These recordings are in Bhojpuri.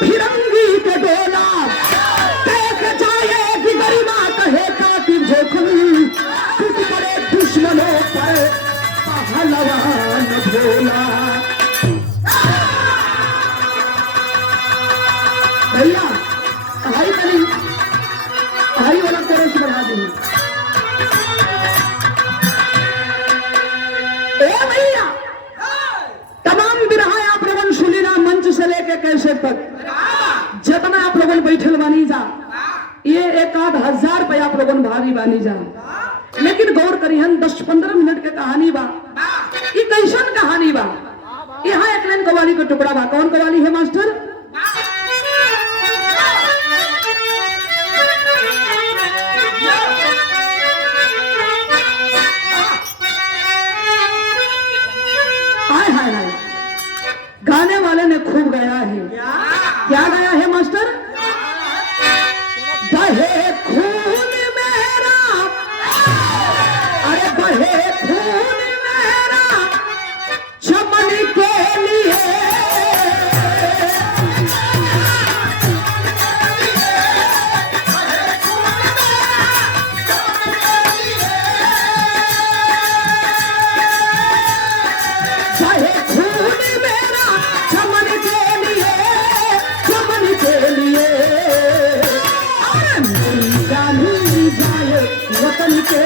फिरंगी के डोला कैसे जाएगी गरिमा कहे कातिल जोखम टूट पड़े दुश्मनों पर पहलवान भोला। भैया हाई वाला कोरस बना दी। ए भैया तमाम बिरहा आप लोगन सुनीला मंच से लेके कैसे तक जितना आप लोगन बैठल बानी जा ये 1,000 पे आप लोगन भारी बानी जा, लेकिन गौर करिहन 10-15 मिनट के कहानी बा। ये कैसन कहानी बा? यहाँ एक लाइन कवाली का टुकड़ा बा। कौन कवाली है मास्टर? गाने वाले ने खूब गाया है। क्या गाया है मास्टर? बहे खून मेरा, अरे बहे खून मेरा चमन के लिए, वतन के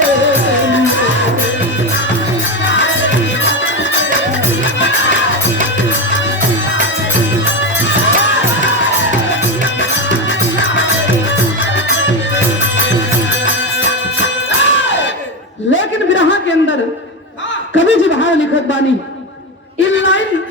लेकिन बिरहा के अंदर कवि जी भाव लिखत बानी इन लाइन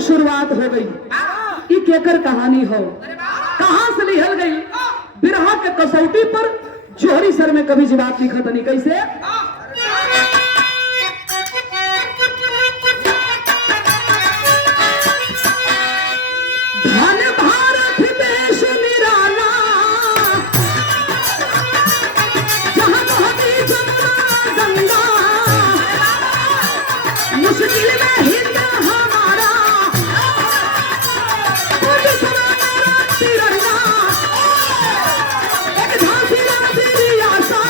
शुरुआत हो गई। ये केकर कहानी हो, कहां से लिखल गई? बिरहा के कसौटी पर जोहरी सर में कभी जवाब लिखा था नहीं। कैसे? धन भारत देश निराला, जहां बहती जमुना गंगा, मुश्किल में हिंद हमारा तिरंगा, एक झांसी राष्ट्रीय आशा,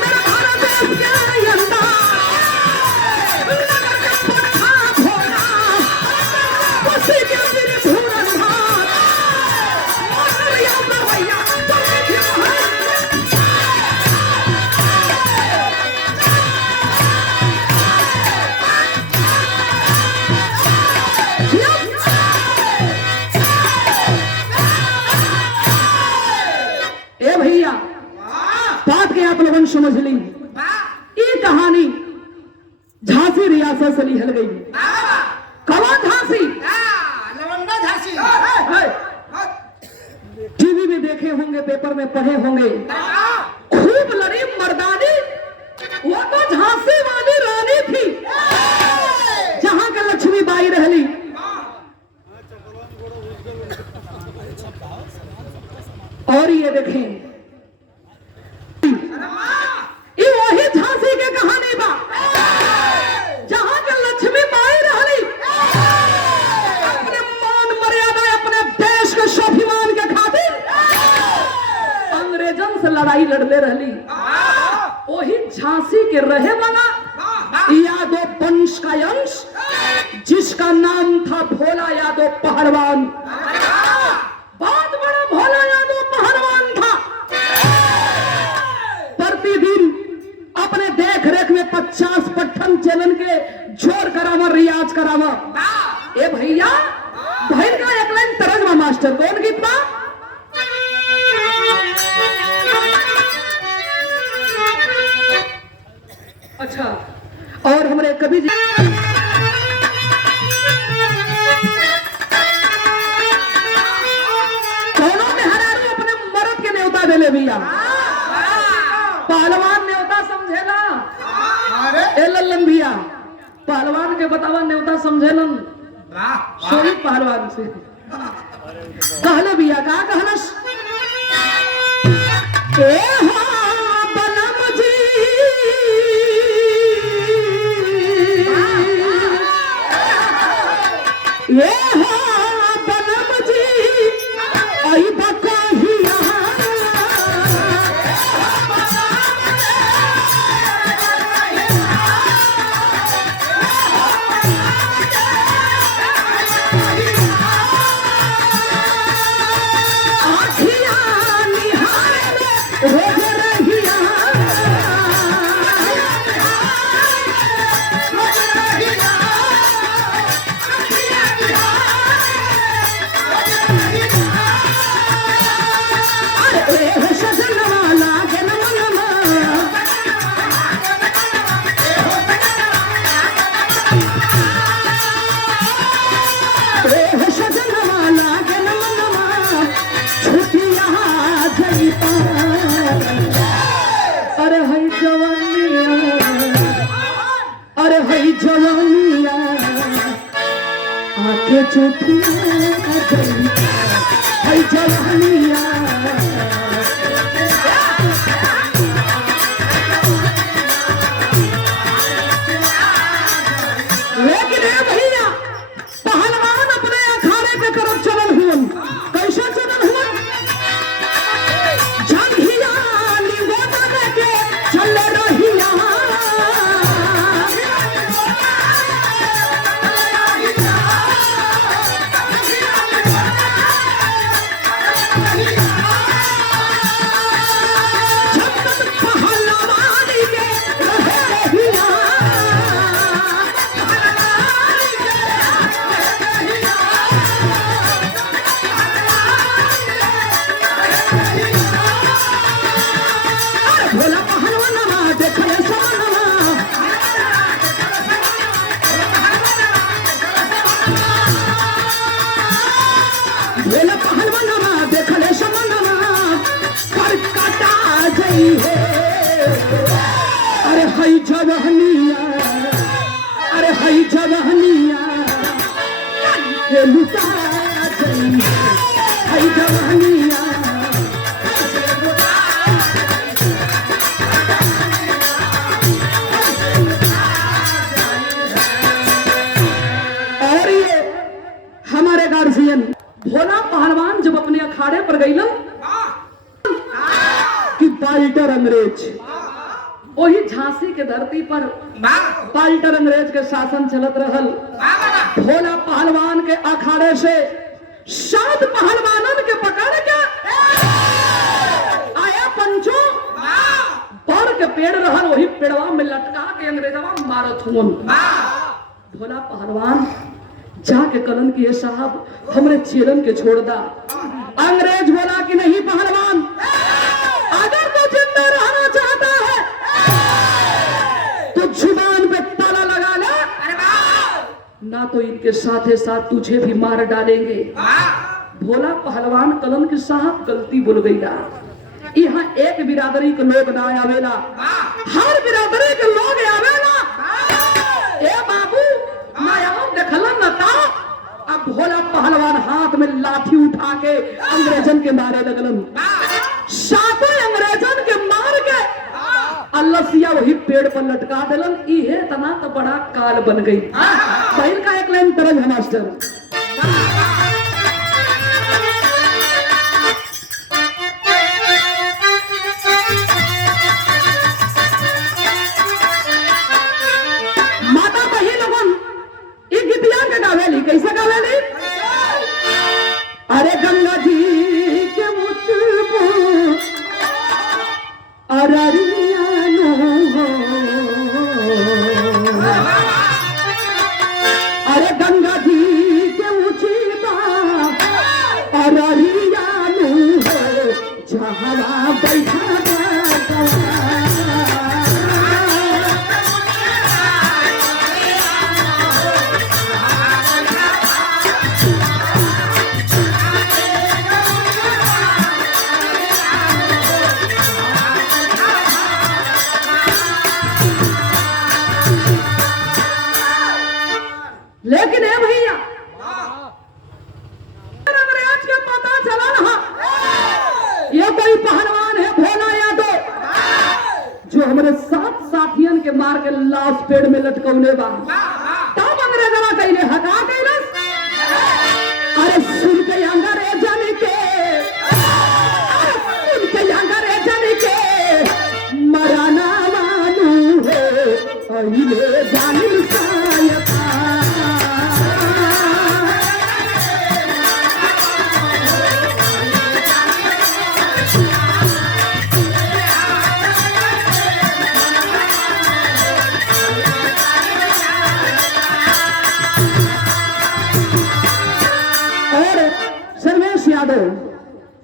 मेरा भारत देश के अंदर नगर का पट्टा भोला, उसी के सिर धुरंधार, मोहलिया में भैया चलती आप लोगों समझ ली। ये कहानी झांसी रियासत से लिखल गई। कौन झांसी? लवंगा झांसी। टीवी में देखे होंगे, पेपर में पढ़े होंगे, खूब लड़ी मर्दानी। वो तो झांसी वाली रानी थी जहां के लक्ष्मीबाई रहली। और ये देखें वही झांसी के कहानी बा जहां के लक्ष्मीबाई रहली अपने मान मर्यादा, अपने देश के स्वाभिमान के खातिर अंग्रेजन से लड़ाई लड़ले रहली। वही झांसी के रहे वाला यादव वंश का अंश जिसका नाम था भोला यादव पहलवान। बहुत बड़ा भोला यादव पहलवान था। कभी कौनो मेहरारू अपने मर्द के न्योता दे ले भैया पहलवान न्योता समझेला अरे ए लल्लन भैया पहलवान के बतावा न्योता समझेलन सोई पहलवान से कहले भैया का कहलस ए हो बलम जी ए हो बलम जी आई बकहिया आखिया निहारे रोज रहिया अरे ए सजनवा लागे नमनमा ए सजनवा लागे नमनमा छुटिया जईता अरे हई जवानिया अरे हई जवानिया आके छुटिया जईता हई जवानिया लेकिन ए भैया पहलवान अपने अखाड़े के तरफ चलल हुन कैसे चलल हुन जंघिया लिंगोटा लेके चल रहिया छत्तन पहलवानी के रहिया भोला पहलवानवा देखले समनवा भोला पहलवानवा देखले समनवा कर काटा जई है अरे हई जवानिया अरे हई जवानिया ये लुटा जई है हई जवानिया और ये हमारे गार्जियन भोला पहलवान जब अपने अखाड़े पर गईलन कि बाल्टर अंग्रेज वही झांसी के धरती पर बाल्टर अंग्रेज के शासन चलत रहल भोला पहलवान के अखाड़े से 7 पहलवानन के पकड़ के आया पंचो बड़ के पेड़ रहल वही पेड़वा में लटका के अंग्रेजवा मारत हुन भोला पहलवान जाके कलन किए साहब हमरे चेलन के छोड़ दा अंग्रेज बोला कि नहीं पहलवान अगर तू जिंदा रहना चाहता है तो जुबान पे ताला लगा ले ना तो इनके साथ तुझे भी मार डालेंगे भोला पहलवान कलन के साहब गलती बोल गईला यहाँ एक बिरादरी के लोग ना आवेला हर बिरादरी के लोग आवेला ए बाबू मायाओं देखलन न ता अब भोला पहलवान हाथ में लाठी उठा के अंग्रेजन के मारे लगलन 7 अंग्रेजन के मार के अल्लसिया वही पेड़ पर लटका देलन इहे तना तो बड़ा काल बन गई पहल का एक लाइन तरज मास्टर माता बही लोगन एक गीतिया के गावेली कैसे गावेली अरे गंगा जी के मुझको अररिया नो अरे गंगा जी के मुझको अररिया नो जहाँ बैठा है भोला यादव, जो हमारे 7 साथियन के मार के लाश पेड़ में लटकौले बा। तब अंग्रेजवा कहले हटा कैलस। अरे सुन के अंग्रेजन के, अरे सुन के अंग्रेजन के मराना वालू है अइले जालिम सायका।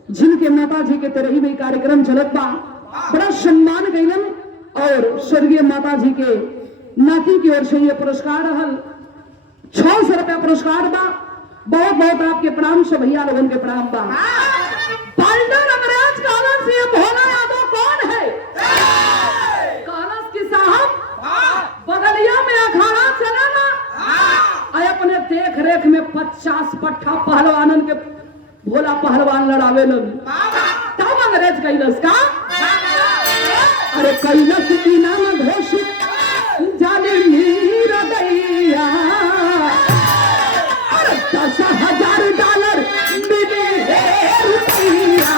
जिनके माता जी के तरही में कार्यक्रम चलत बा, बड़ा सम्मान कैलन और स्वर्गीय माता जी के नाती की ओर से ये पुरस्कार रहल 600 रुपया पुरस्कार बा। बहुत बहुत आपके प्रणाम से भैया लोगन के प्रणाम बा। पाल्टर अंग्रेज कालस से भोला यादव कौन है? कालस की साहब बगलिया में अखाड़ा चला ना, अपने देख रेख में 50 पट्ठा पहलवानन के भोला पहलवान लड़ावे लोग। तब अंग्रेज कैलस का, अरे कैलस की नाम घोषित जालिम मीरदैया, अरे 10,000 डॉलर मिले है रुपया।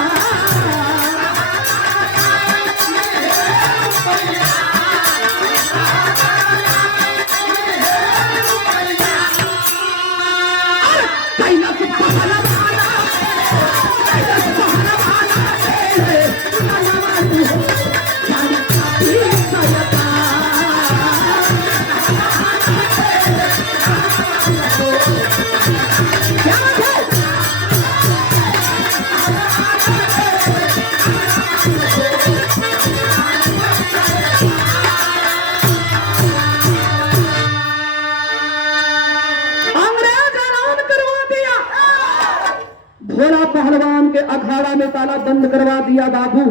भोला पहलवान के अखाड़ा में ताला बंद करवा दिया। बाबू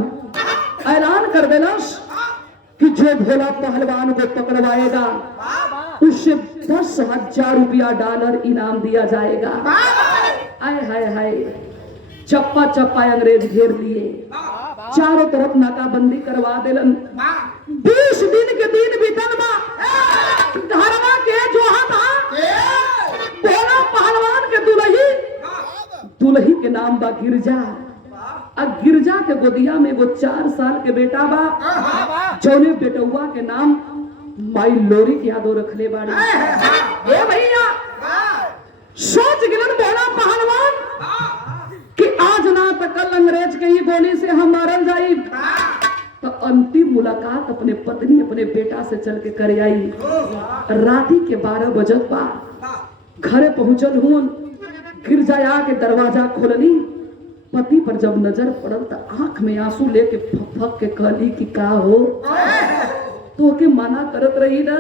ऐलान कर देलस कि जो भोला पहलवान को पकड़वाएगा उसे 10,000 रुपया डॉलर इनाम दिया जाएगा। आय हाय हाय, चप्पा चप्पा अंग्रेज घेर लिए, चारों तरफ नाकाबंदी करवा देलन। 20 दिन के दिन बीतल बा। धरवा के जो था भोला पहलवान के दुल्ही के नाम बा गिरजा। अब गिरजा के गोदिया में वो 4 साल के बेटा बा, जौने बेटुआ के नाम माई लोरी यादव रखले बाड़ी। ए भैया सोच गिलन भोला पहलवान कि आज ना तो कल अंग्रेज के ही गोली से हम मारल जाई। तो अंतिम मुलाकात अपने पत्नी अपने बेटा से चल के कर आई। राती के 12 बजत बा, घरे पहुंचल हूं। गिरजा के दरवाजा खोलनी, पति पर जब नजर पड़ल तो आंख में आंसू लेके फक फक के कहली कि का हो, तो के मना करत रही ना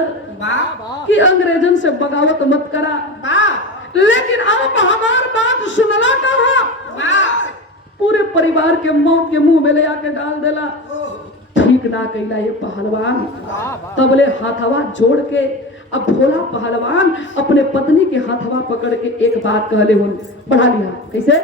कि अंग्रेजन से बगावत मत करा, लेकिन अब हमार बात सुनला कहा। पूरे परिवार के मौत के मुंह में ले आके डाल देला। ठीक ना कैला ये पहलवान। तबले हाथवा जोड़ के अब भोला पहलवान अपने पत्नी के हाथवा पकड़ के एक बात कहले हुन, बढ़ा लिया कैसे?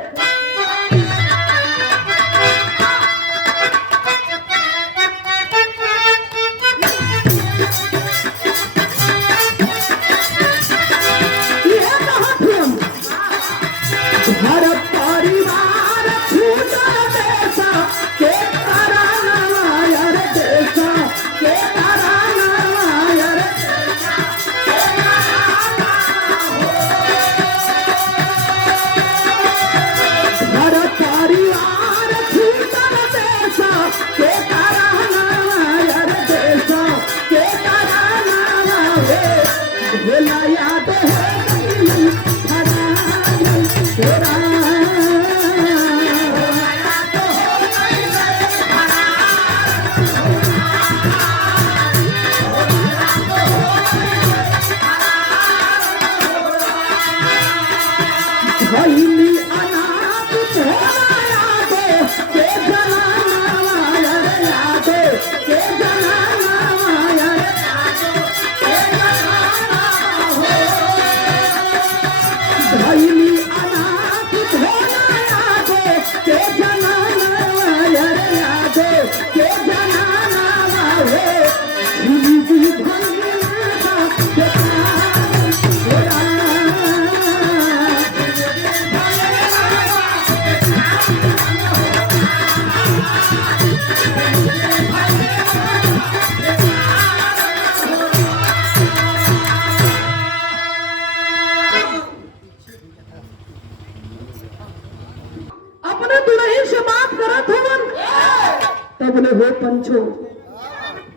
बोले हो पंचो,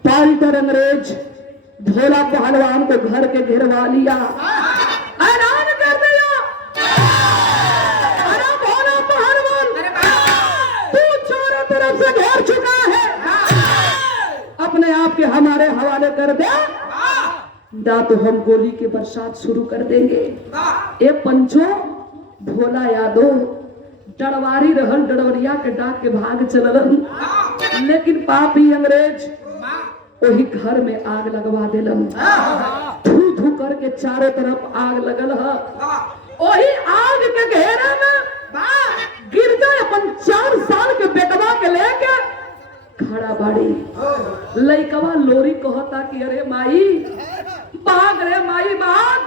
पाल्टर अंग्रेज भोला पहलवान को घर के घेरवा लिया, ऐलान कर दिया, अरे भोला पहलवान तू चारों तरफ से घेर चुका है, अपने आप के हमारे हवाले कर दे, ना तो हम गोली की बरसात शुरू कर देंगे। ए पंचो भोला यादव डरवारी रहल, डरवरिया के डाक के भाग चललन, लेकिन पापी अंग्रेज वही घर में आग लगवा दिलन। थू थू करके चारों तरफ आग लगल है, वही आग के घेरे में गिरजा अपन 4 साल के बेटवा के लेके खड़ा बाड़ी। लइकवा लोरी कहता कि अरे माई भाग रे माई भाग,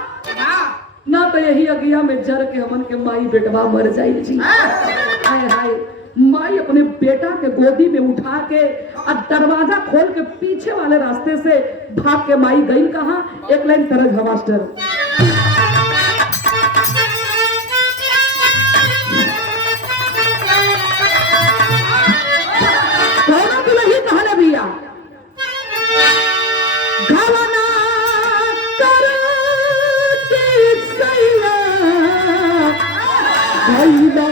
ना तो यही अगिया में जर के हमन के माई बेटवा मर जाई जी। हाय हाय, माई अपने बेटा के गोदी में उठा के और दरवाजा खोल के पीछे वाले रास्ते से भाग के माई गई कहाँ? एक लाइन तरह है मास्टर। कौनों की वही कहानी भैया, घवना कर के सैया भैया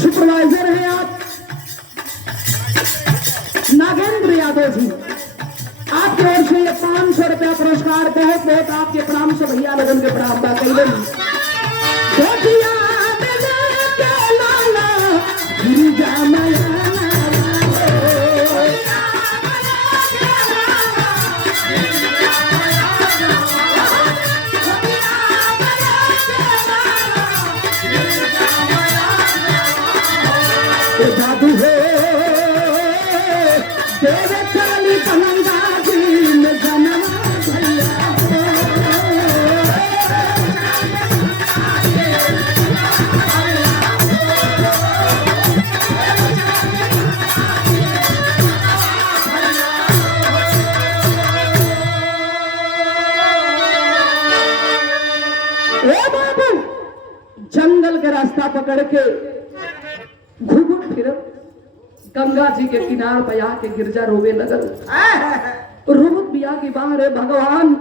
सुपरवाइजर हैं आप नागेंद्र यादव जी, आपकी ओर से ये 500 रुपया पुरस्कार बहुत बहुत आपके प्रणाम से भैया लोगों के प्रणाम बा कई जादू है तेरे चाली कहंगा जी में जन्म भैया ए बाबू जंगल के रास्ता पकड़ के घूम फिर गंगा जी के किनार पे आके गिरजा रोवे लगल। रोवत बिया की बाहर है भगवान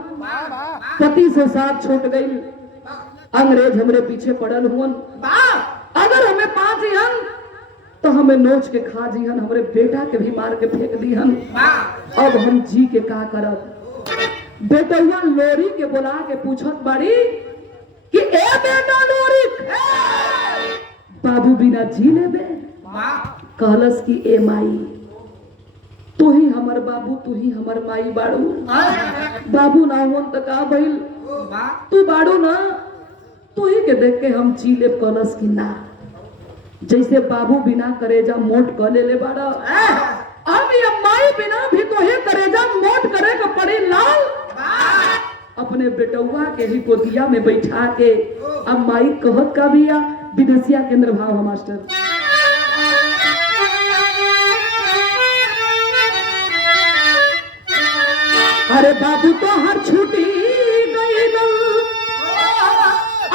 पति से साथ छूट गई, अंग्रेज हमरे पीछे पड़ल हुन, अगर हमें पा दिहन तो हमें नोच के खा दिहन, हमरे बेटा के भी मार के फेंक दिहन, अब हम जी के का करब? बेटुआ लोरी के बुला के पूछत बाड़ी कि ए बेटा लोरी बाबू बिना जी लेबे? कहलस की ए माई तू ही हमर बाबू, तू ही हमर माई बाड़ू, बाबू ना हो तो का भइल, तू बाड़ू ना, तू ही के देख के हम जी लेब। कहलस की ना, जैसे बाबू बिना करेजा मोट कर ले बाड़ा, अब ये माई बिना भी तो हे करेजा मोट करे का पड़े लाल। अपने बेटुआ के ही गोदिया में बैठा के अब माई कहत का बिया विदेशिया केंद्र भाव मास्टर। अरे बाबू तो हर छुट्टी गई न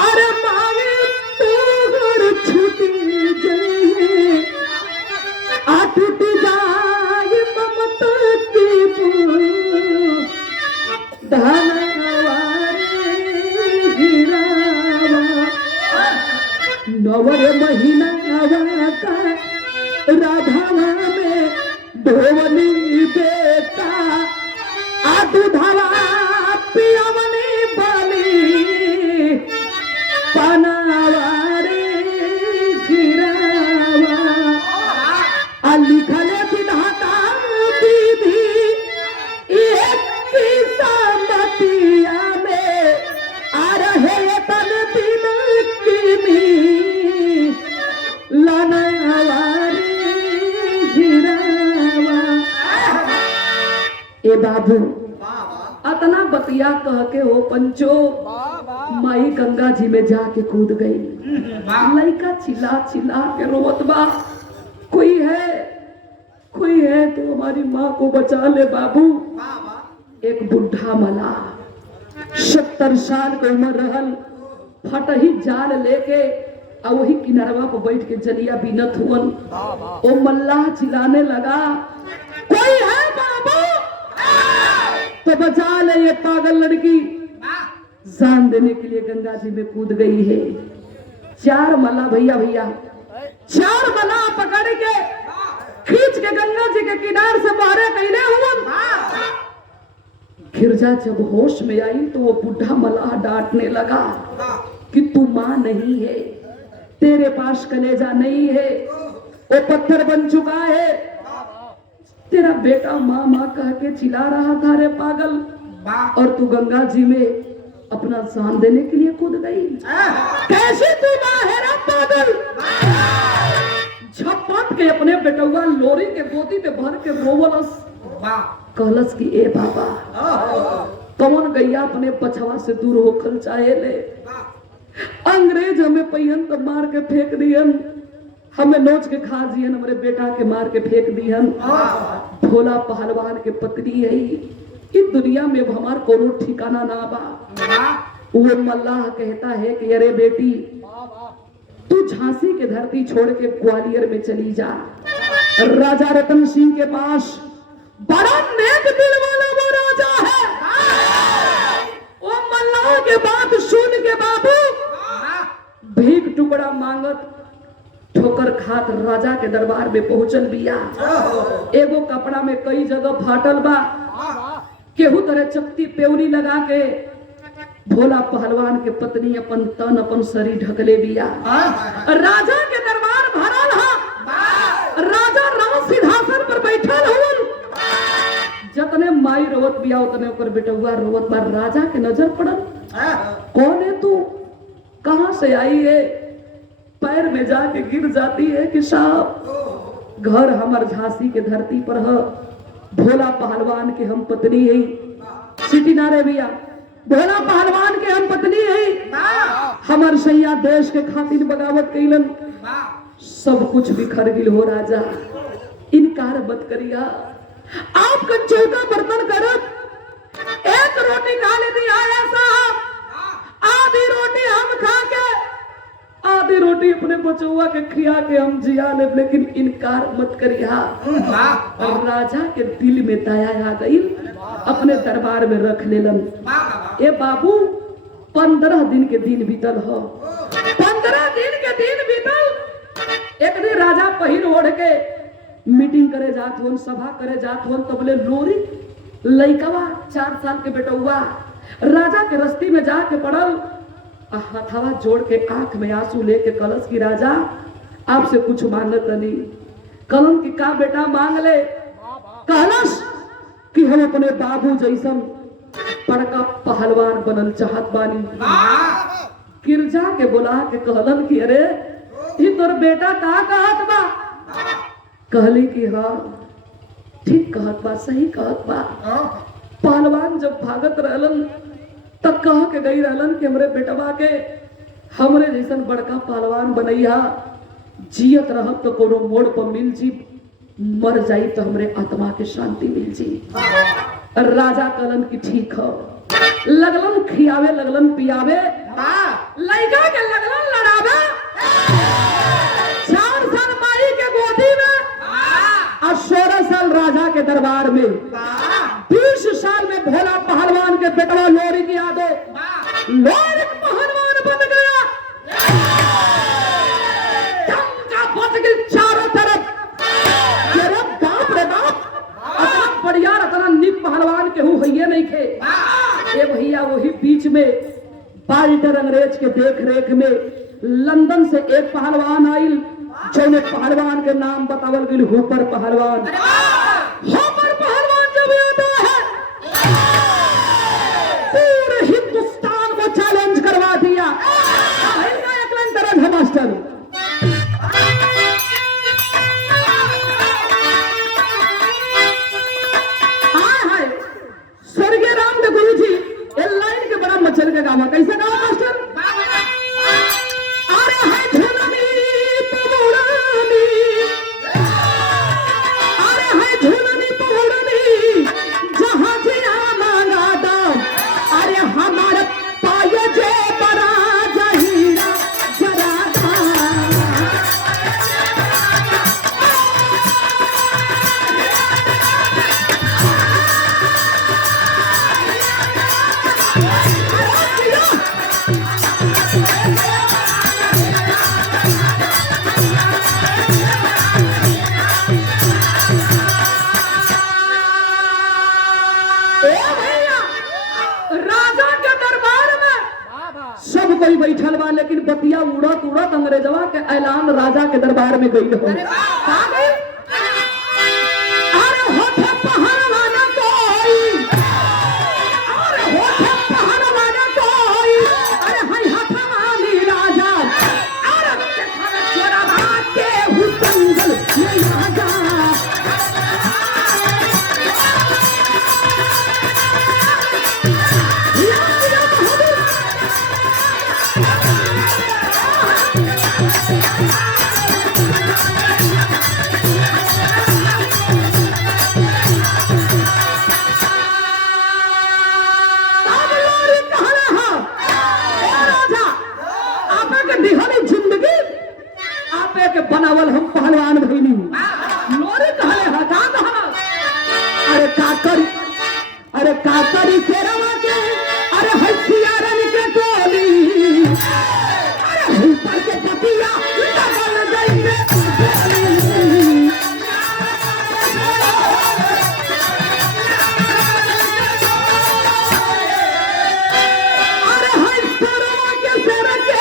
अरे मांगे तो हर छुट्टी जाए आ टूट जाए ममता की धनवारे गिरावा नवर महीना का राधावा में ढोवनी बेटा आ दूधवा पियवनी बली पनावारे गिरावा आ लिखले विधाता दीदी एक किस्मतिया में आ रहे तन दिन की लनवारे गिरावा ए बाबू अतना बतिया कह के हो पंचो माई गंगा जी में जाके कूद गई लड़का चिल्ला चिल्ला के रोवत बा कोई है तो हमारी माँ को बचा ले बाबू। एक बुढ़ा मला 70 साल की उम्र रहल फटही जाल लेके आ वही किनारवा पर बैठ के जलिया बीनत हुवन। ओ मल्लाह चिल्लाने लगा कोई है बाबू तो बचा ले ये पागल लड़की। जान देने के लिए गंगा जी में कूद गई है। 4 मला भैया 4 मला पकड़ के खींच के गंगा जी के किनारे से बाहर कैले हुवन। गिरजा जब होश में आई तो वो बुढ़ा मलाह डांटने लगा कि तू माँ नहीं है, तेरे पास कलेजा नहीं है, वो पत्थर बन चुका है। तेरा बेटा माँ माँ कह के चिल्ला रहा था रे पागल, और तू गंगा जी में अपना जान देने के लिए कूद गई। कैसे तू माँ है रे पागल? झपट के अपने बेटुआ लोरी के गोदी पे भर के रोवलस। कहलस कि ए बाबा कौन गैया अपने पछवा से दूर होखल चाहे ले। अंग्रेज हमें पहियन तो मार के फेंक दियन, हमें नोच के खा दियन, हमारे बेटा के मार के फेंक दियन। भोला पहलवान के पत्नी है इस दुनिया में हमार कोनो ठिकाना ना बा। वो मल्लाह कहता है कि अरे बेटी तू झांसी के धरती छोड़ के ग्वालियर में चली जा। राजा रतन सिंह के पास बड़ा नेक दिल वाला वो राजा है। वो मल्लाह के बात सुन के बाबू भीख टुकड़ा मांगत ठोकर खात राजा के दरबार में पहुंचल बिया। एगो कपड़ा में कई जगह फाटल बा, केहू तरह चपटी पेवरी लगा के भोला पहलवान के पत्नी अपन तन अपन शरीर ढकले बिया। राजा के दरबार भरल हा, राजा राज सिंहासन पर बैठल हुन। जतने माई रोवत बिया उतने ओकर बेटुआ रोवत बा। राजा के नजर पड़ल, कौन है तू, कहां से आई है? पैर में जाके गिर जाती है कि साहब घर हमार झांसी के धरती पर है, भोला पहलवान के हम पत्नी है। सिटी नारे भैया भोला पहलवान के हम पत्नी है। हमार सैया देश के खातिर बगावत कैलन, सब कुछ बिखर गिल हो। राजा इनकार मत करिया, आपका चौका बर्तन करत एक रोटी खा लेती आया साहब, आधी रोटी हम खा के आधी रोटी अपने बचुआ के खिया के हम जिया ले, लेकिन इनकार मत करिया। और राजा के दिल में दया आ गई, अपने दरबार में रख लेलन। ए बाबू 15 दिन के दिन बीतल हो, 15 दिन के दिन बीतल। एक दिन राजा पहिर ओढ़ के मीटिंग करे जात होन, सभा करे जात होन, तो बोले लोरी लइकवा 4 साल के बेटुआ राजा के रस्ती में जाके पड़ल, हथवा जोड़ के आंख में आंसू लेके कलश की राजा आपसे कुछ मांगत नहीं। कलम की का बेटा मांग ले? कलश कि हम अपने बाबू जैसन बड़का पहलवान बनल चाहत बानी। गिरजा के बुला के कहलन कि अरे ये तोर बेटा का कहत बा? कहली कि हाँ ठीक कहत बा, सही कहत बा। पहलवान जब भागत रहलन तब कह के गई रहलन कि हमरे बेटवा के हमरे जैसन बड़का पहलवान बनैया, जियत रहब तो कोनो मोड़ पर मिल जी, मर जाई तो हमरे आत्मा के शांति मिल जी। राजा कलन की ठीक हो, लगलन खियावे लगलन पियावे, लड़का के लगलन लड़ावे। 4 साल माई के गोदी में और 16 साल राजा के दरबार में। 20 साल में भोला पहलवान के बेटवा लोरी की यादव लोरी पहलवान बन गया। का बच गई चारों तरफ। बाप रे बाप, इतना बढ़िया इतना निक पहलवान केहू है नहीं थे। ये भैया वही बीच में बाल्टर अंग्रेज के देख रेख में लंदन से एक पहलवान आयल, जो पहलवान के नाम बतावल गई हुपर पहलवान। हुपर पहलवान जब आता है पूरे हिंदुस्तान को चैलेंज करवा दिया। मास्टर स्वर्गीय राम के गुरु जी ये लाइन के बड़ा मचल के गावा। कैसे गावा मास्टर? अरे है झुलनी पौड़नी, अरे है झुलनी पौड़नी, जहां जिया मांगा दाम, अरे हमारे पाये जे बड़ा जहीरा जरा कोई बैठल बा, लेकिन बतिया उड़त उड़त अंग्रेजवा के ऐलान राजा के दरबार में गई हो। अरे होठे पहलवान कोई, अरे होठे पहलवान कोई, अरे हाय हथवानी राजा, अरे चोरवा के हुजंगल में राजा। बनावल हम पहलवान भईनी लोरी कहले हा का कहा। अरे काकरी, अरे काकरी केरवा के, अरे हसियारन के टोली, अरे ऊपर के पतिया लगल जाइए। अरे हसियारन के सर के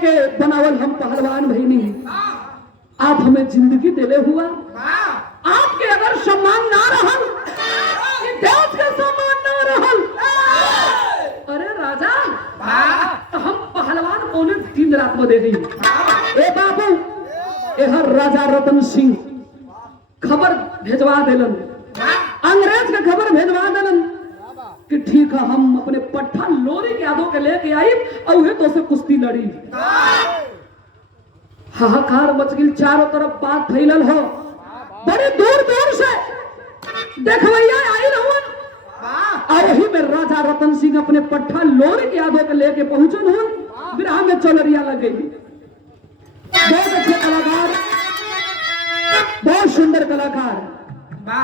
के बनावल हम पहलवान भईनी, आप हमें जिंदगी दिले हुआ। आपके अगर सम्मान ना रहल, देश का सम्मान ना रहल, अरे राजा तो हम पहलवान कौन दिन रात में दे दी। ए बाबू एहर राजा रतन सिंह खबर भेजवा देलन, अंग्रेज का खबर भेजवा देलन कि ठीक है हम अपने पट्टा लोरी के यादों के लेके आई और तो से कुश्ती लड़ी। हाहाकार मच गई, चारों तरफ बात फैलल हो, बड़े दूर दूर से देखवैया आई रहन। और वही में राजा रतन सिंह अपने पट्टा लोरी के यादों के लेके पहुंचन हो। विराह में चौलरिया लग गई। बहुत अच्छे कलाकार, बहुत सुंदर कलाकार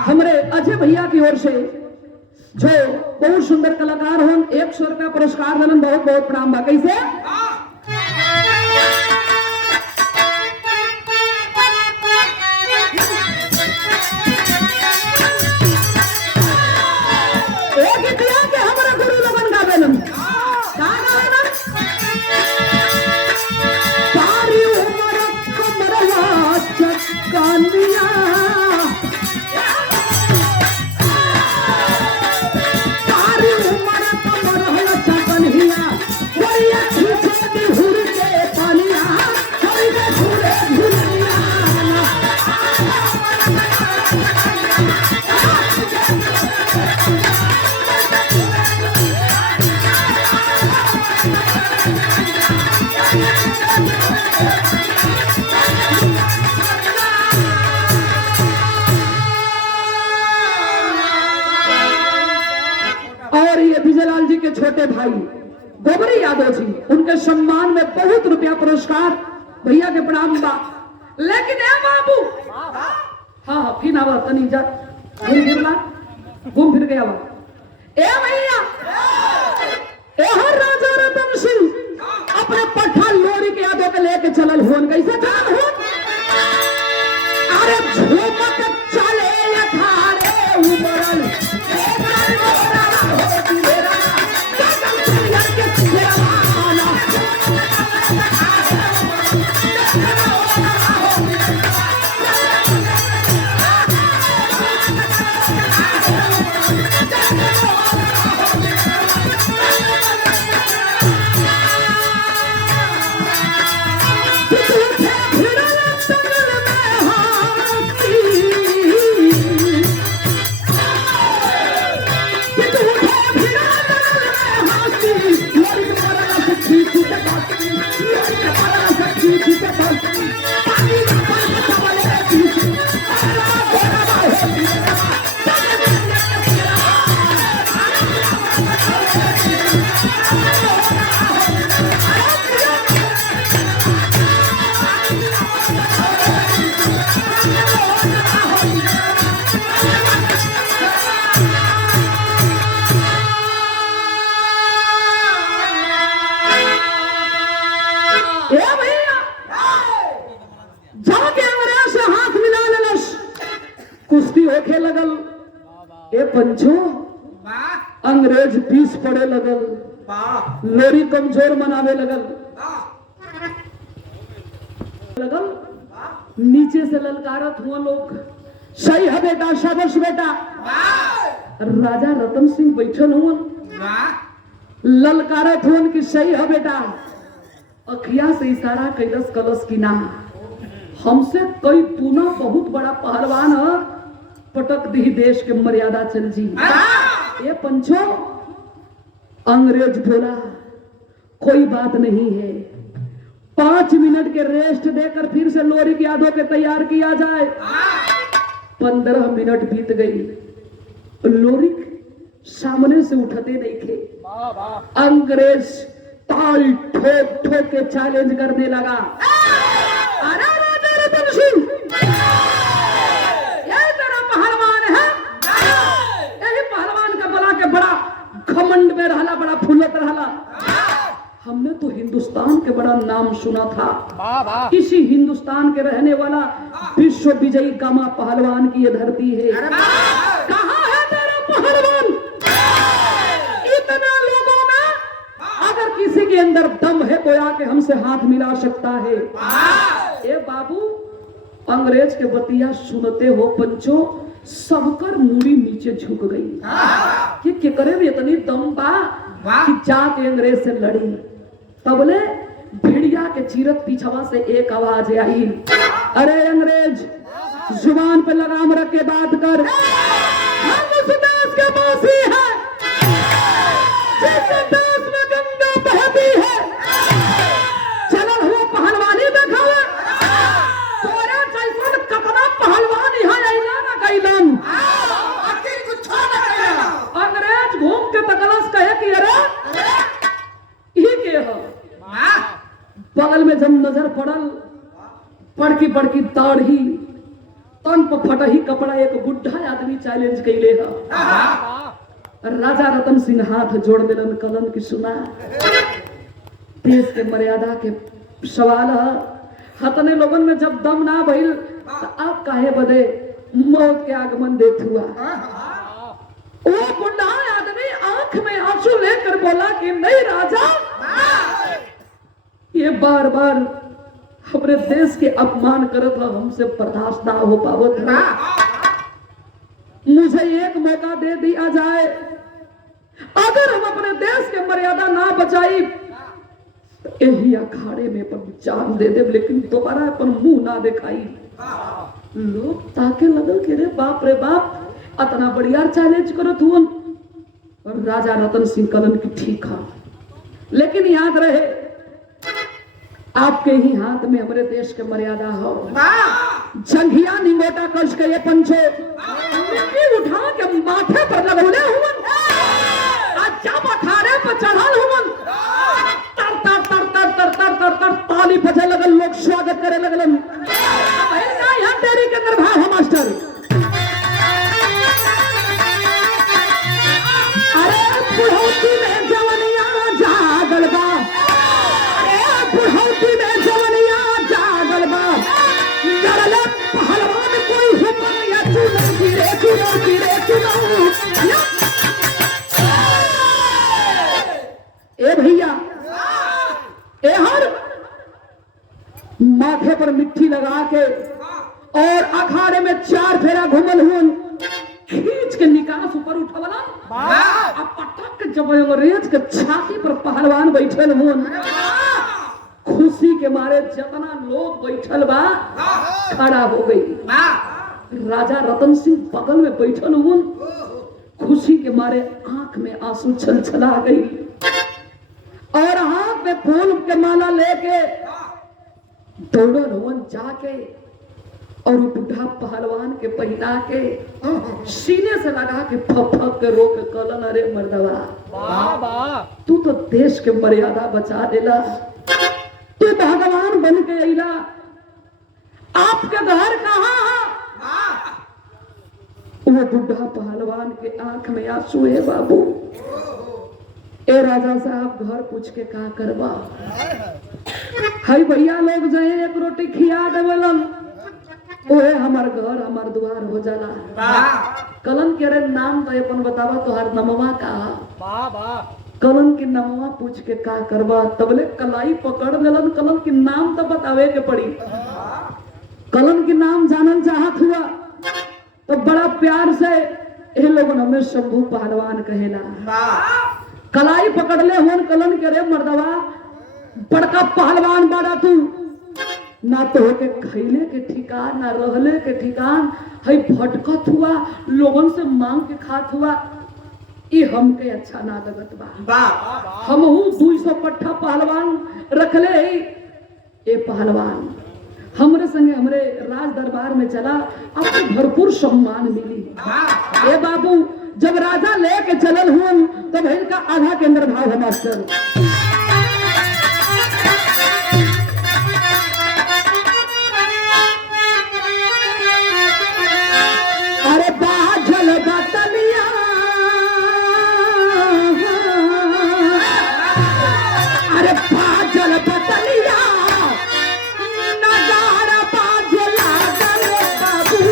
हमारे अजय भैया की ओर से जो बहुत सुंदर कलाकार हो 100 रुपया पुरस्कार देलन। बहुत बहुत प्रणाम बा। कैसे एक दिया के हमारा गुरु लगन गावेलन का गावेलन। सारी उम्र कमरवा चक्कानिया और ये विजयलाल जी के छोटे भाई गोबरी यादव जी, उनके सम्मान में बहुत रुपया पुरस्कार भैया के प्रणाम बा। लेकिन ए बाबू हाँ फिर आवा तनी जा घूम फिर गया ए भैया ए हर राजा रतन सिंह अपने पट्ठा लोरी के यादों के लेके चलल होन। कैसे चलल होन? अरे झूमक चले अखाड़े उबरल कुश्ती होखे लगल। ए पंचो अंग्रेज पीस पड़े लगल, लोरी कमजोर मनावे लगल। नीचे से ललकारत हुआ लोग, सही है बेटा, शाबाश बेटा। राजा रतन सिंह बैठल हुआ, ललकारत हुआ कि सही है बेटा। अखिया से इशारा कैलस कलस की ना, हमसे कई पुनः बहुत बड़ा पहलवान है, पटक दी देश के मर्यादा चल जी। ये पंचो अंग्रेज बोला कोई बात नहीं है, 5 मिनट के रेस्ट देकर फिर से लोरी की यादों के तैयार किया जाए। 15 मिनट बीत गई, लोरी सामने से उठते नहीं थे। अंग्रेज ताल ठोक ठोक के चैलेंज करने लगा। अरे राजा रतन सिंह घमंड में रहला, बड़ा फूलत रहला। हमने तो हिंदुस्तान के बड़ा नाम सुना था, इसी हिंदुस्तान के रहने वाला विश्व विजयी गामा पहलवान की ये धरती है। कहाँ है तेरा पहलवान? इतने लोगों में अगर किसी के अंदर दम है तो आके हमसे हाथ मिला सकता है। ए बाबू, अंग्रेज के बतिया सुनते हो पंचो, सबकर मुड़ी नीचे झुक गई कि केकरे में इतनी दम बा कि जाके अंग्रेज से लड़ी। तबले भिड़िया के चीरत पीछवा से एक आवाज आई, अरे अंग्रेज जुबान पे लगाम रख के बात कर, हम उस देश के वासी हैं जिस देश में गंगा बहती है। चलल हुआ पहलवानी देखावे, तोरे जैसन कतना पहलवान यहाँ अइला ना कैलन। अंग्रेज घूम के तकलस कहे कि अरे ये के हो। बगल में जब नजर पड़ल, पड़की पड़की दाढ़ी, तन पर फटही कपड़ा, एक बुढ़ा आदमी चैलेंज कैले है। राजा रतन सिंह हाथ जोड़ दिलन, कलन की सुना, देश के मर्यादा के सवाल है। हतने लोगन में जब दम ना भइल तो आप काहे बदे मौत के आगमन देत हुआ। वो बुढ़ा आदमी आंख में आंसू लेकर बोला कि नहीं राजा, ये बार बार अपने देश के अपमान करत है, हमसे बर्दाश्त ना हो पावत है। मुझे एक मौका दे दिया जाए, अगर हम अपने देश के मर्यादा ना बचाई तो यही अखाड़े में पर जान दे दे, लेकिन दोबारा अपन मुंह ना दिखाई। लोग ताके लगल कि रे बाप रे बाप, इतना बढ़िया चैलेंज करत हुआ। और राजा रतन सिंह कलन की ठीक है, लेकिन याद रहे आपके ही हाथ में हमारे देश के मर्यादा हो। जंघिया निंगोटा कस के ये पंचो मिट्टी उठा के माथे पर लगौले हुआ, आज लगलन भैल का यहाँ तेरी के अंदर भाव है मास्टर। अरे बुढ़ौती में जवनिया जागल बा, अरे बुढ़ौती में जवनिया जागल बा, गरले पहलवान कोई हुक्म या चुनौती रे चुनौती रे चुनौती। ए भैया ए हर माथे पर मिट्टी लगा के और अखाड़े में 4 फेरा घूमल हुन, खींच के निकास ऊपर उठवला अब पटक जब रेज के छाती पर पहलवान बैठल हुन। खुशी के मारे जितना लोग बैठल बा खड़ा हो गई। राजा रतन सिंह बगल में बैठल हुन, खुशी के मारे आंख में आंसू छलछला गई और हाथ में फूल के माला लेके दौड़ल हुन जाके और बुढ़ा पहलवान के पहना के सीने से लगा के फक के रोक कलन अरे मर्दवा तू तो देश के मर्यादा बचा देला, तू भगवान बन के अइला, आपके घर कहाँ? वो बुढ़ा पहलवान के आंख में आंसू है बाबू। ए राजा साहब घर पूछ के का करवा? हाय भैया लोग जाए एक रोटी खिया देवलन, ओहे हमार घर हमार द्वार हो जाला। कलन के रे नाम तो अपन बतावा तोहार नमवा का? कलन के नमवा पूछ के का करवा? तबले कलाई पकड़ लेलन, कलन के नाम तो बतावे के पड़ी। कलन के नाम जानल चाहत हुआ तो बड़ा प्यार से ये लोग हमें शंभू पहलवान कहेला। कलाई पकड़ ले हुन कलन के रे मर्दवा बड़का पहलवान बड़ा तू, ना तो होके खैले के ठिकान ना रहले के ठिकान, हई भटकत हुआ लोगन से मांग के खात हुआ, ये हमके अच्छा ना लगत बा। हमहू 200 पट्ठा पहलवान रखले ही। ए पहलवान हमरे संगे हमरे राज दरबार में चला, आपको भरपूर सम्मान मिली। ए बाबू जब राजा लेके चलल हुन तो भैल का आधा के अंदर भाव है मास्टर। अरे बाझल बतलिया अरे बाझल बतलिया नगारा बाजला गले बाबू।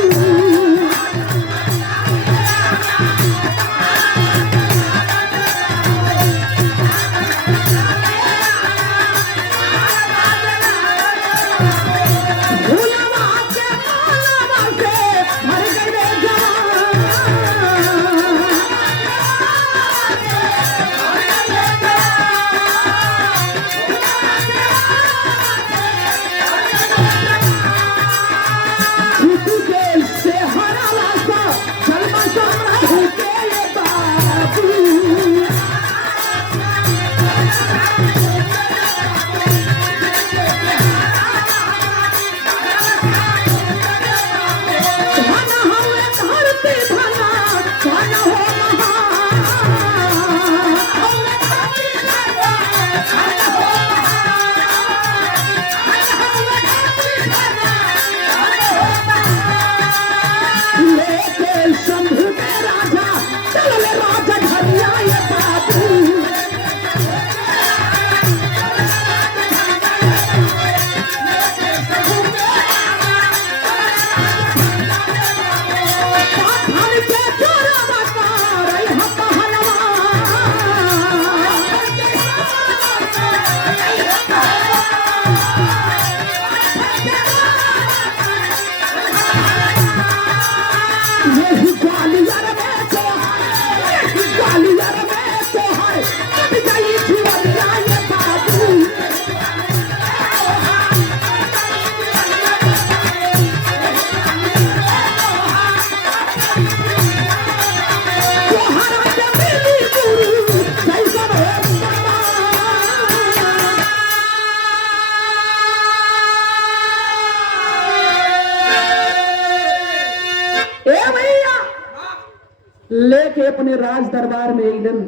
लेके अपने राज दरबार में अइलन,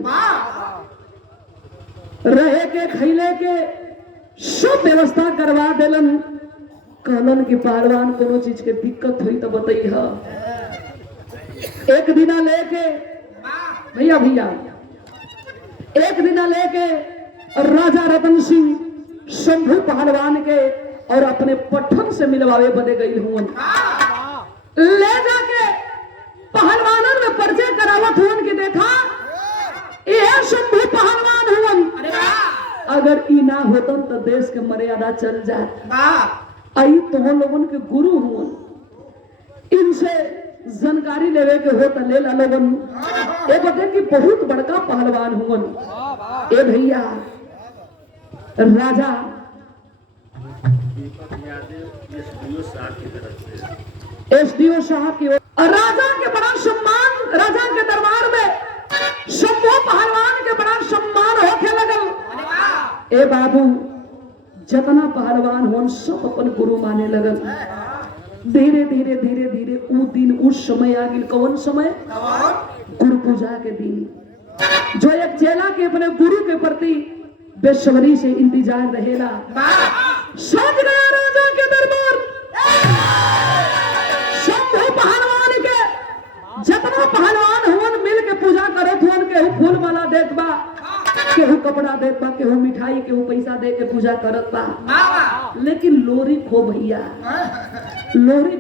रहे के खैले के सब व्यवस्था करवा देलन। कहलन कि पहलवान कोनो चीज के दिक्कत हुई तो बताई है। एक दिना लेके भैया भैया एक दिना लेके राजा रतन सिंह शंभू पहलवान के और अपने पट्ठन से मिलवावे बदे गई हुआ, ले जाके पहलवानन में परिचय करावत हुआ कि देखा ये शंभू पहलवान हुआ, अगर ई ना होतन तो देश के मर्यादा चल जाए। आई तो लोगन के गुरु हुआ, इनसे जानकारी लेवे के हो तो ले ला लोगन। ये बता कि बहुत बड़का पहलवान हुआ। ए भैया राजा एसडीओ साहब की और राजा के बड़ा सम्मान, राजा के दरबार में शंभू पहलवान के बड़ा सम्मान होके लगल। ए बाबू जतना पहलवान हो सब अपन गुरु माने लगल। धीरे धीरे धीरे धीरे उ दिन उस समय आ गई, कौन समय? गुरु पूजा के दिन, जो एक चेला के अपने गुरु के प्रति बेसब्री से इंतजार रहेला। सज गया राजा के दरबार, शंभू पहलवान के जतना पहलवान हुन मिल के पूजा करत हुन, केहू फूल माला देत बा, केहू कपड़ा देत बा, केहू मिठाई, केहू पैसा दे के पूजा करत बा। लेकिन लोरी खो भैया, लोरी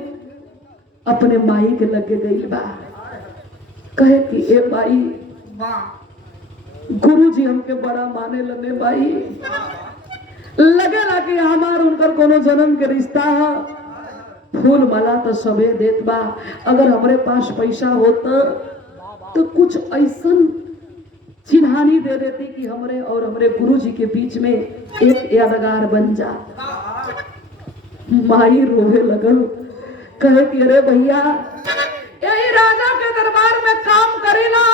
अपने माई के लगे गई बा, कहे कि ए माई गुरुजी हमके बड़ा माने लगे भाई, लगेला कि हमार उनकर कोनो जन्म के रिश्ता है। फूल माला तो सबे देत बा, अगर हमारे पास पैसा होता तो कुछ ऐसन चिन्हानी दे देती कि हमरे और हमरे गुरुजी के बीच में एक यादगार बन जा। माई रोवे लगल, कहे कि अरे भैया यही राजा के दरबार में काम करेला,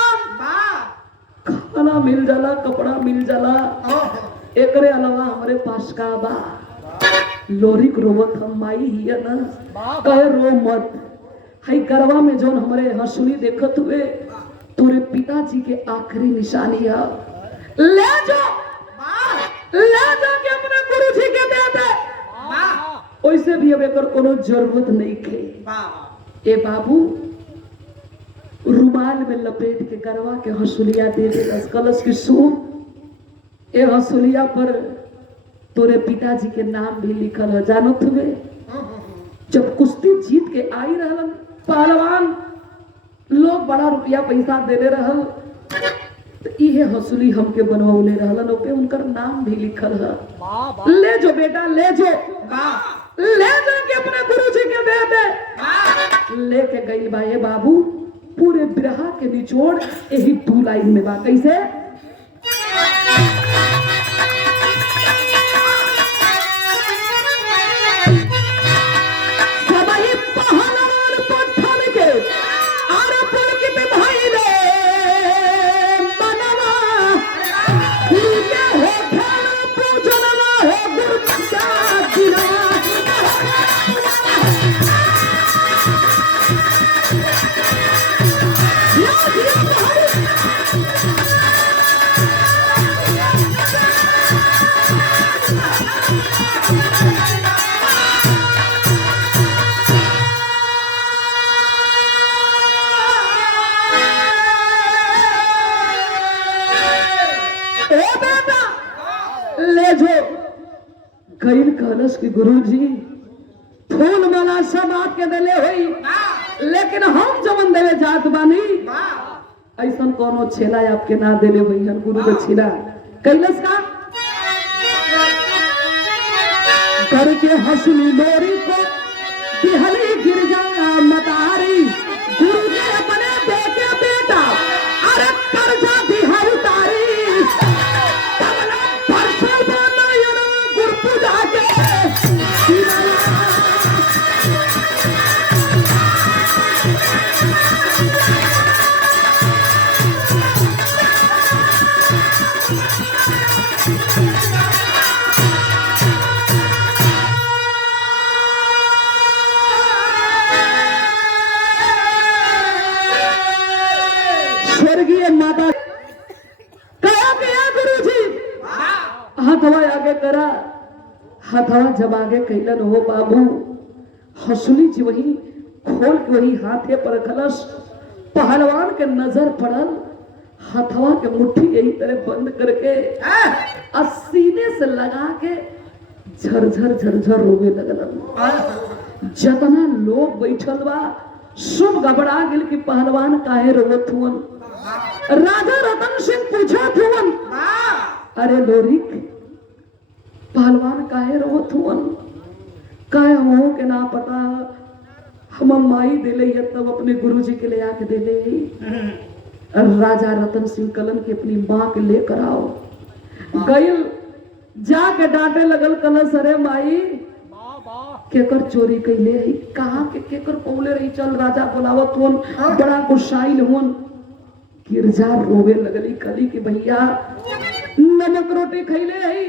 खाना मिल जाला, कपड़ा मिल जाला, एकरे अलावा हमारे पास का बा। लोरिक रोवत हम माई हिया ना, कहे रो मत, हाई गरवा में जोन हमारे हंसुली देखत हुए तोरे पिताजी के आखिरी निशानी है, ले जाओ के अपने गुरुजी के दे दे। वैसे भी अब एकर कोनो जरूरत नहीं थे। ए बाबू रुमाल में लपेट के गरवा के हंसुलिया दे दे, कलश की सूप, ए हंसुलिया पर तोरे पिताजी के नाम भी लिखल है। जानत हुए जब कुश्ती जीत के आई रहलन पहलवान, लोग बड़ा रुपया पैसा देले रहल, तो इहे हंसुली हमके बनवले रहलन, ओपे उनकर नाम भी लिखल है। ले जो बेटा, ले जो, ले जाके अपने गुरुजी के दे दे। लेके गई बा। ये बाबू पूरे बिरहा के निचोड़ यही 2 लाइन में बा। कैसे? गईल कहलस कि गुरुजी फूल माला सब आपके दिले हुई, लेकिन हम जवन देवे जात बानी ऐसा कोनो छेला आपके ना देले भैया। गुरु के छिला कैलस का करके हंसली लोरी को बिहली गिरजा मतारी, गुरु के अपने देके बेटा अरे कर्जा दिहा उतारी। स्वर्गीय माता कहा गया गुरुजी हाथ हवा आगे करा, हथवा जब आगे कैलन हो बाबू, हंसुली जी वही खोल के वही हाथे पर खलस, पहलवान के नजर पड़ल, हथवा के मुट्ठी यही तरह बंद करके और सीने से लगा के झरझर झरझर रोवे लगलन। जतना लोग बैठल बा सब घबरा गेल कि पहलवान काहे रोवत हुवन। राजा रतन सिंह पूछत हुवन, अरे लोरिक पहलवान काहे रोवत हुवन? काहे हमहू के ना पता, हम माई देले है तब अपने गुरुजी के ले आके देले है। राजा रतन सिंह कलन के अपनी माँ के लेकर आओ गइल, जाके डांटे लगल कलश, अरे माई केकर चोरी कैले है, कहाँ के केकर पौले रही, चल राजा बुलावत हुन, बड़ा गुस्साइल हुन। गिरजा रोवे लगली, कली कि भैया नमक रोटी खैले है,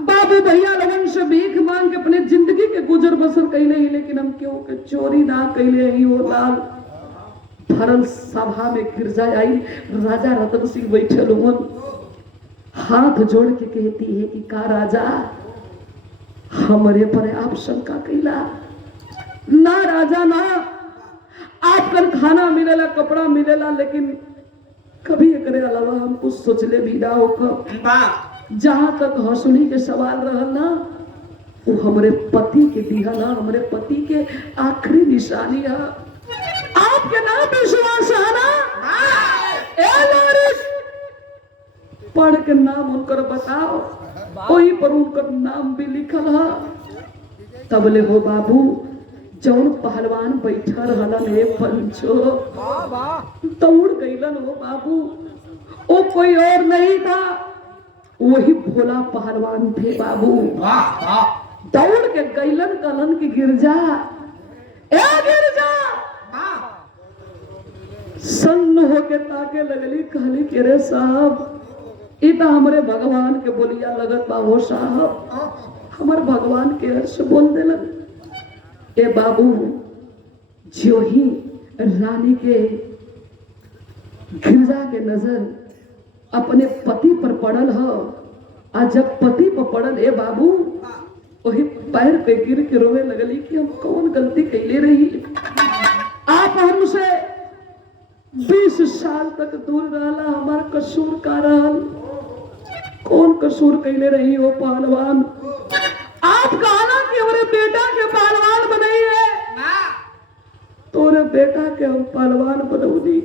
बाबू भैया लोगन से भीख मांग के अपने जिंदगी के गुजर बसर कैले ही, लेकिन हम क्यों के चोरी ना कैले ही। वो लाल भरल सभा में गिरजा आई, राजा रतन सिंह बैठल हुन, हाथ जोड़ के कहती है कि का राजा हमरे पर आप शंका कैला? ना राजा ना, आपकन खाना मिलेला, कपड़ा मिलेला, लेकिन कभी एकरे अलावा हम कुछ सोचले भी ना होकर। जहां तक हंसुली के सवाल रहल ना, वो हमरे पति के दिया ना, हमरे पति के आखिरी निशानी है। आपके नाम विश्वास है ना? पढ़ के नाम उनकर बताओ, वही पर उनकर नाम भी लिखल है। तबले हो बाबू जौन पहलवान बैठा रहलन हे पंचो, दौड़ गईलन हो बाबू, वो कोई और नहीं था, वही भोला पहलवान थे बाबू। दौड़ के गईलन कलन की गिरजा, ए गिरजा सन्न होके ताके लगली, कहली कि रे साहब इता हमरे भगवान के बोलिया लगत बा हो साहब, हमर भगवान के अर्श बोल देलन। ए बाबू जो ही रानी के गिरजा के नजर अपने पति पर पड़ल हो, आज जब पति पर पड़ल ए बाबू वही पैर पे गिर के रोवे लगली कि हम कौन गलती कैले रही, आप हमसे 20 साल तक दूर रहला, हमार कसूर का रहल, कौन कसूर कैले रही हो पहलवान? आप कहना कि हमारे बेटा के पहलवान बनाई है, तोरे बेटा के हम पहलवान बनौनी।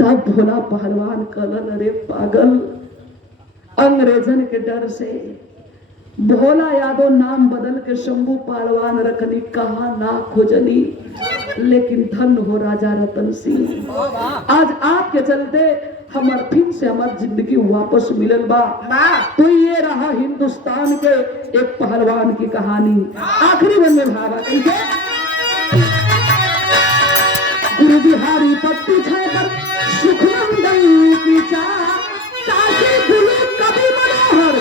तब भोला पहलवान कहलन, अरे पागल, अंग्रेजन के डर से भोला यादव नाम बदल के शंभू पहलवान रखनी, कहा ना खोजनी, लेकिन धन हो राजा रतन सिंह, आज आपके चलते हमार फिर से हमार जिंदगी वापस मिलल बा। तो ये रहा हिंदुस्तान के एक पहलवान की कहानी। आखिरी में मैं भागा कैसे गुरु बिहारी पट्टी छाए पर सुखनंदन की चाह, काशी गुरु कभी मनोहर,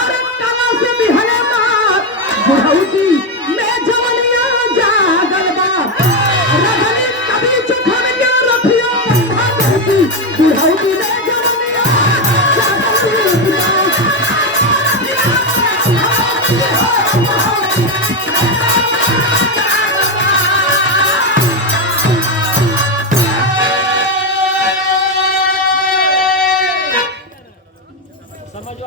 अरे कला से भी हले मार, बुढ़ौती में जवनिया जागल बा, रगनी कभी चुखन के रखियो भगवती, बुढ़ौती में जवनिया जागल समझ